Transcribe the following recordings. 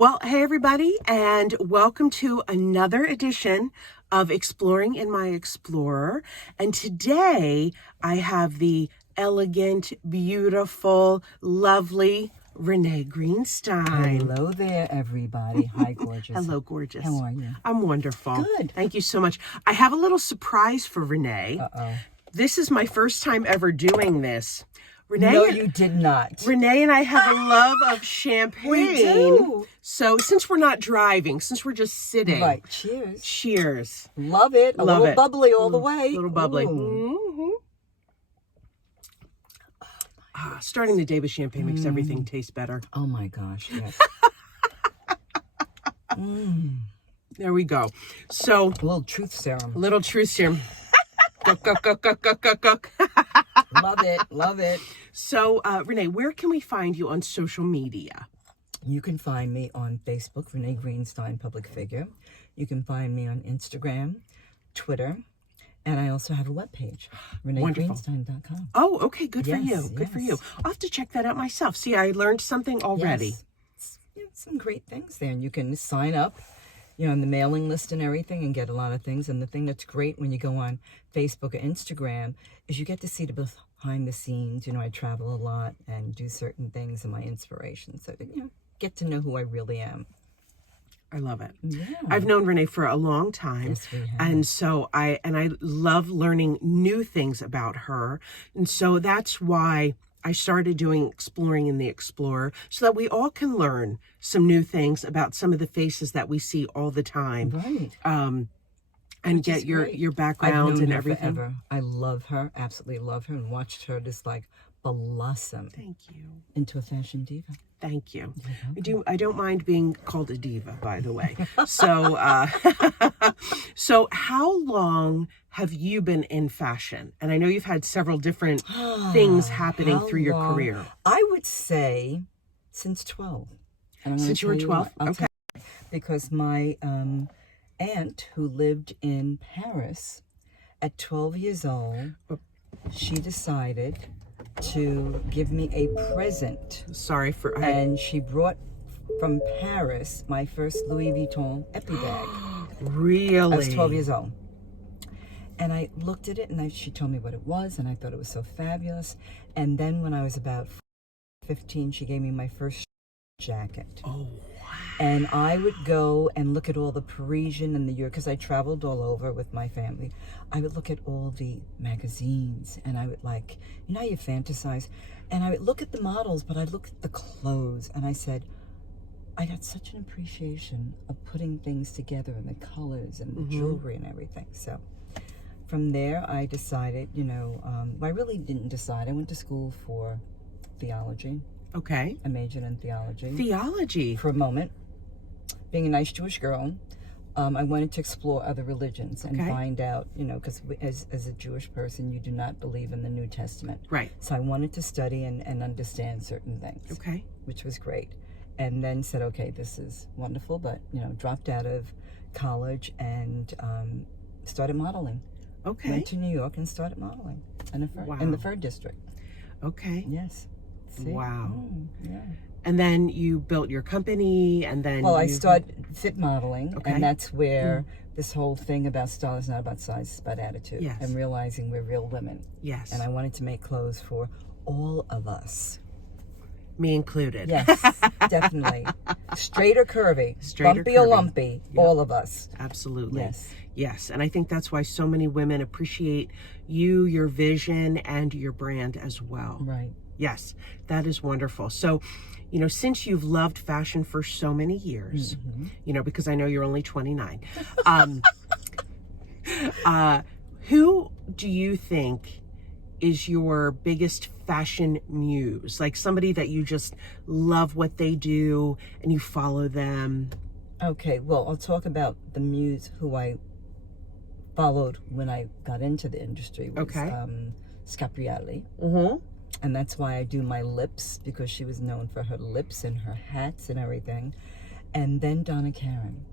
Well, hey everybody, and welcome to another edition of Exploring in My Explorer. And today I have the elegant, beautiful, lovely Renee Greenstein. Hello there, everybody. Hi, gorgeous. Hello, gorgeous. How are you? I'm wonderful. Good. Thank you so much. I have a little surprise for Renee. Uh-oh. This is my first time ever doing this. Renee, No, you did not. Renee and I have a love of champagne. We do. So since we're not driving, since we're just sitting. Right. Cheers. Cheers. Love it. A Love little it. bubbly all the way. A little bubbly. Ooh. Starting the day with champagne makes everything taste better. Oh, my gosh. Yes. There we go. So, A little truth serum. little truth serum. Go. Love it. Love it. So, Renee, where can we find you on social media? You can find me on Facebook, Renee Greenstein, public figure. You can find me on Instagram, Twitter, and I also have a webpage, reneegreenstein.com. Oh, okay. Good for Yes, you. Good for you. yes. I'll have to check that out myself. See, I learned something already. Yes. Some great things there, and you can sign up, on the mailing list and everything, and get a lot of things. And the thing that's great when you go on Facebook or Instagram is you get to see the behind the scenes. I travel a lot and do certain things and my inspiration, so that get to know who I really am. I love it. Yeah. I've known Renee for a long time. Yes, we have. And so I love learning new things about her. And so that's why I started doing Exploring in the Explorer, so that we all can learn some new things about some of the faces that we see all the time. Right. And Which get is your great. background I've known and her everything. forever. I love her, absolutely love her, and watched her just blossom Thank you. into a fashion diva. Thank you. I don't mind being called a diva, by the way. So, so how long have you been in fashion? And I know you've had several different things happening How through your long? career. I would say since 12. And I'm gonna Since you were tell 12? I'll Okay. tell you, because my aunt, who lived in Paris, at 12 years old, she decided to give me a present. Sorry for... And she brought from Paris my first Louis Vuitton epi bag. Really? I was 12 years old. And I looked at it, and she told me what it was, and I thought it was so fabulous. And then when I was about 15, she gave me my first jacket. Oh, wow. And I would go and look at all the Parisian and the Europe, because I traveled all over with my family. I would look at all the magazines, and I would how you fantasize. And I would look at the models, but I'd look at the clothes, and I said, I got such an appreciation of putting things together and the colors and the jewelry and everything. So from there, I decided, I really didn't decide. I went to school for theology. Okay. I majored in theology. Theology. For a moment. Being a nice Jewish girl, I wanted to explore other religions and find out, because as a Jewish person, you do not believe in the New Testament. Right. So I wanted to study and understand certain things. Okay. Which was great. And then said, okay, this is wonderful, but, dropped out of college and started modeling. Okay. Went to New York and started modeling in the Fur District. Okay. Yes. See? Wow. Yeah. And then you built your company, and then... Well, I started fit modeling, Okay. and that's where this whole thing about style is not about size, it's about attitude. Yes. And realizing we're real women. Yes. And I wanted to make clothes for all of us. Me included. Yes, definitely. Straight or curvy, Straight or bumpy or curvy. lumpy, all of us. Absolutely. Yes. Yes. And I think that's why so many women appreciate you, your vision, and your brand as well. Right. Yes, that is wonderful. So, since you've loved fashion for so many years, because I know you're only 29, who do you think is your biggest fashion muse? Like somebody that you just love what they do and you follow them? Okay, well, I'll talk about the muse who I followed when I got into the industry. Was, Scaprielli. Mm-hmm. And that's why I do my lips, because she was known for her lips and her hats and everything. And then Donna Karen,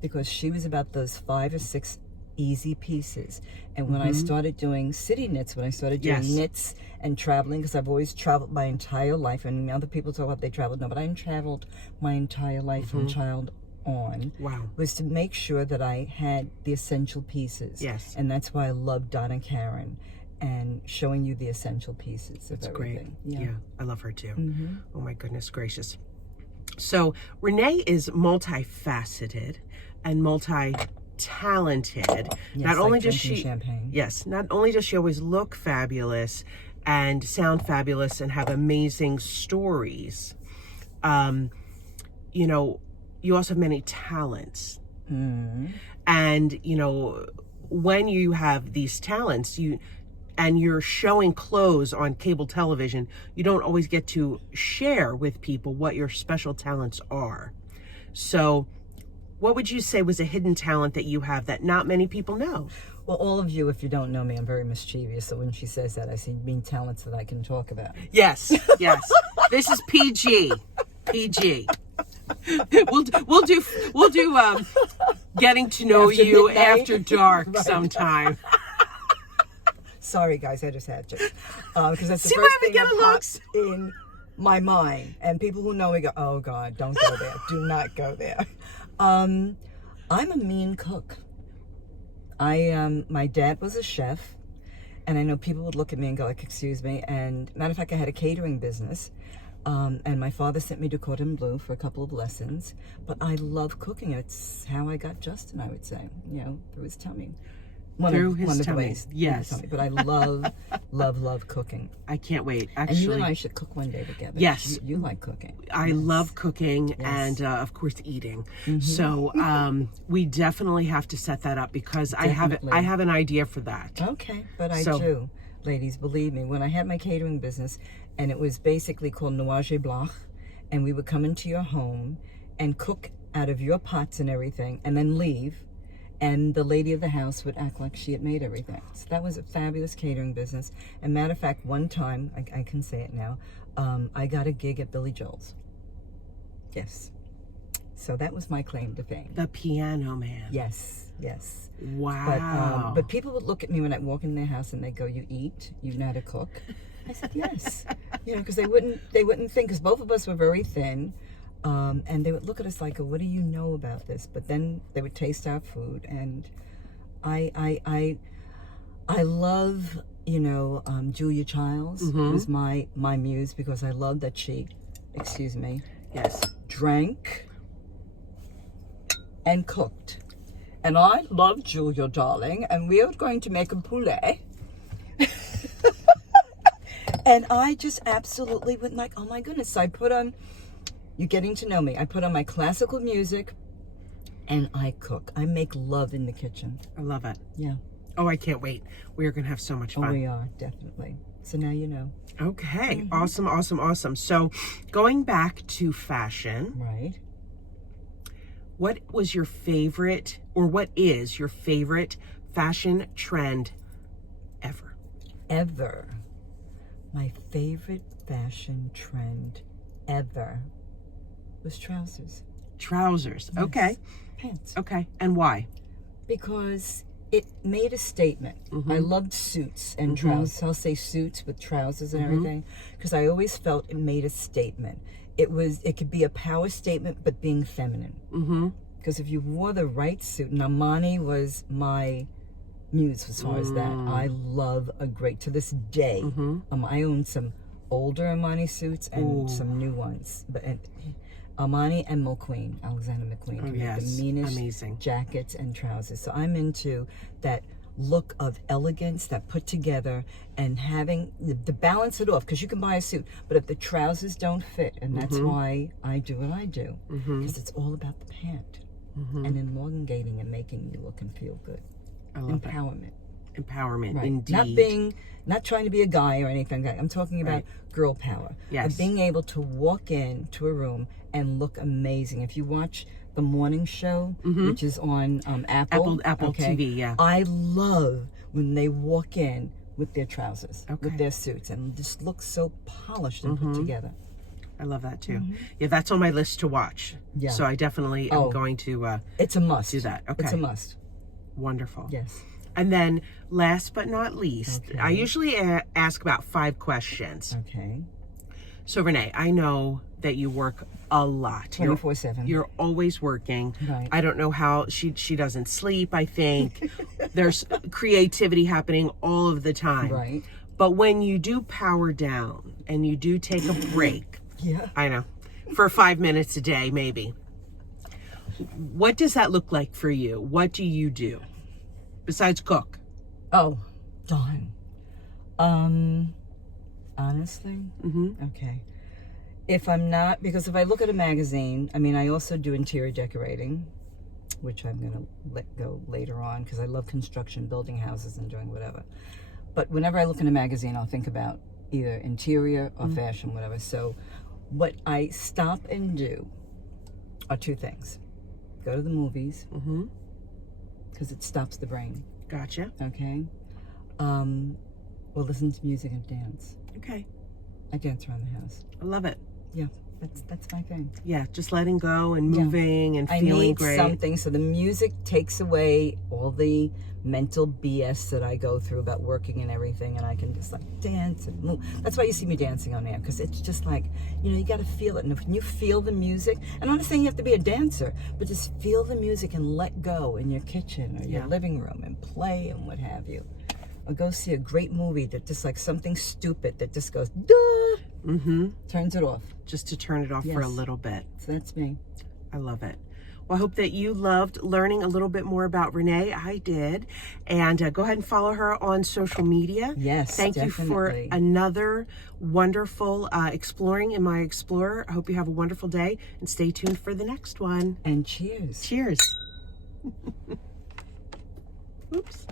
because she was about those 5 or 6 easy pieces. And when I started doing city knits, when I started doing knits and traveling, because I've always traveled my entire life, and other people talk about they traveled, no, but I traveled my entire life from child on. Wow. Was to make sure that I had the essential pieces. Yes. And that's why I love Donna Karen and showing you the essential pieces of That's everything. great. Yeah, I love her too. Oh my goodness gracious. So Renee is multifaceted and multi-talented. Yes, Not only like does drinking she, champagne. yes, not only does she always look fabulous and sound fabulous and have amazing stories, you know, you also have many talents. And, you know, when you have these talents, and you're showing clothes on cable television, you don't always get to share with people what your special talents are. So what would you say was a hidden talent that you have that not many people know? Well, all of you, if you don't know me, I'm very mischievous. So when she says that, I see mean talents that I can talk about. Yes, yes. This is PG. PG. We'll do getting to know After you midnight. after dark sometime. Sorry, guys, I just had to. Because that's the See first why we thing get that along? pops in my mind. And people who know me go, oh, God, don't go there. Do not go there. I'm a mean cook. My dad was a chef. And I know people would look at me and go, like, excuse me. And matter of fact, I had a catering business. And my father sent me to Cordon Bleu for a couple of lessons. But I love cooking. It's how I got Justin, I would say, you know, through his tummy. One of the ways. Yes. But I love, love cooking. I can't wait. And you and Actually, I should cook one day together. Yes. You like cooking. I Yes. love cooking and, of course, eating. So we definitely have to set that up because I have an idea for that. Okay, but I So- do. Ladies, believe me, when I had my catering business, and it was basically called Noage Blanc, and we would come into your home and cook out of your pots and everything, and then leave, and the lady of the house would act like she had made everything. So that was a fabulous catering business. And matter of fact, one time, I can say it now, I got a gig at Billy Joel's. Yes. So that was my claim to fame. The Piano Man. Yes, yes. Wow. But people would look at me when I walk in their house and they go, "You eat? You know how to cook?" I said, "Yes." You know, because they wouldn't think, because both of us were very thin, and they would look at us like, "What do you know about this?" But then they would taste our food, and I love, you know, Julia Childs, who's my muse, because I love that she, excuse me, Yes. drank and cooked. And I love Julia, darling, and we are going to make a poulet. And I just absolutely went like, oh my goodness. So I put on, you're getting to know me, I put on my classical music and I cook. I make love in the kitchen. I love it. Yeah. Oh, I can't wait. We are going to have so much fun. Oh, we are, definitely. So now you know. Okay. Awesome, awesome, awesome. So going back to fashion, Right. what was your favorite, or what is your favorite fashion trend ever? Ever. My favorite fashion trend ever was trousers. Trousers. Yes. Okay. Pants. Okay. And why? Because it made a statement. I loved suits and trousers. I'll say suits with trousers and everything, because I always felt it made a statement. It could be a power statement, but being feminine. Because if you wore the right suit, and Armani was my muse as far as that. I love a great, to this day, I own some older Armani suits and some new ones. But Armani and McQueen, Alexander McQueen, can make the meanest Amazing. jackets and trousers. So I'm into that look of elegance, that put together, and having the balance it off, because you can buy a suit, but if the trousers don't fit, and that's why I do what I do, because it's all about the pant and elongating and making you look and feel good. I love Empowerment. Empowerment, Right. indeed. Not trying to be a guy or anything like that. I'm talking about girl power. Yes. Of being able to walk into a room and look amazing. If you watch the morning show, which is on Apple TV, yeah. I love when they walk in with their trousers, Okay. with their suits, and just look so polished and put together. I love that too. Yeah, that's on my list to watch. Yeah. So I definitely am Oh. going to It's a must. do that. Okay. It's a must. Wonderful. Yes. And then last but not least, Okay. I usually ask about 5 questions. Okay. So Renee, I know that you work a lot. 24/7. You're always working. Right. I don't know how she doesn't sleep, I think. There's creativity happening all of the time. Right. But when you do power down and you do take a break, Yeah. I know, for 5 minutes a day maybe, what does that look like for you? What do you do besides cook? Oh, darn. Honestly? Okay. If I'm not, because if I look at a magazine, I mean, I also do interior decorating, which I'm going to let go later on because I love construction, building houses and doing whatever. But whenever I look in a magazine, I'll think about either interior or fashion, whatever. So what I stop and do are 2 things. Go to the movies, because it stops the brain, Gotcha. okay? Or listen to music and dance. Okay. I dance around the house. I love it. Yeah, that's my thing. Yeah, just letting go and moving and I feeling need great. something, so the music takes away all the mental BS that I go through about working and everything, and I can just like dance and move. That's why you see me dancing on air, because it's just like, you got to feel it. And if you feel the music, and I'm not saying you have to be a dancer, but just feel the music and let go in your kitchen or your living room and play and what have you. Or go see a great movie that just like something stupid that just goes, duh, turns it off. Just to turn it off for a little bit. So that's me. I love it. Well, I hope that you loved learning a little bit more about Renee. I did. And go ahead and follow her on social media. Yes, Thank you for another wonderful Exploring in My Explorer. I hope you have a wonderful day and stay tuned for the next one. And cheers. Cheers. Oops.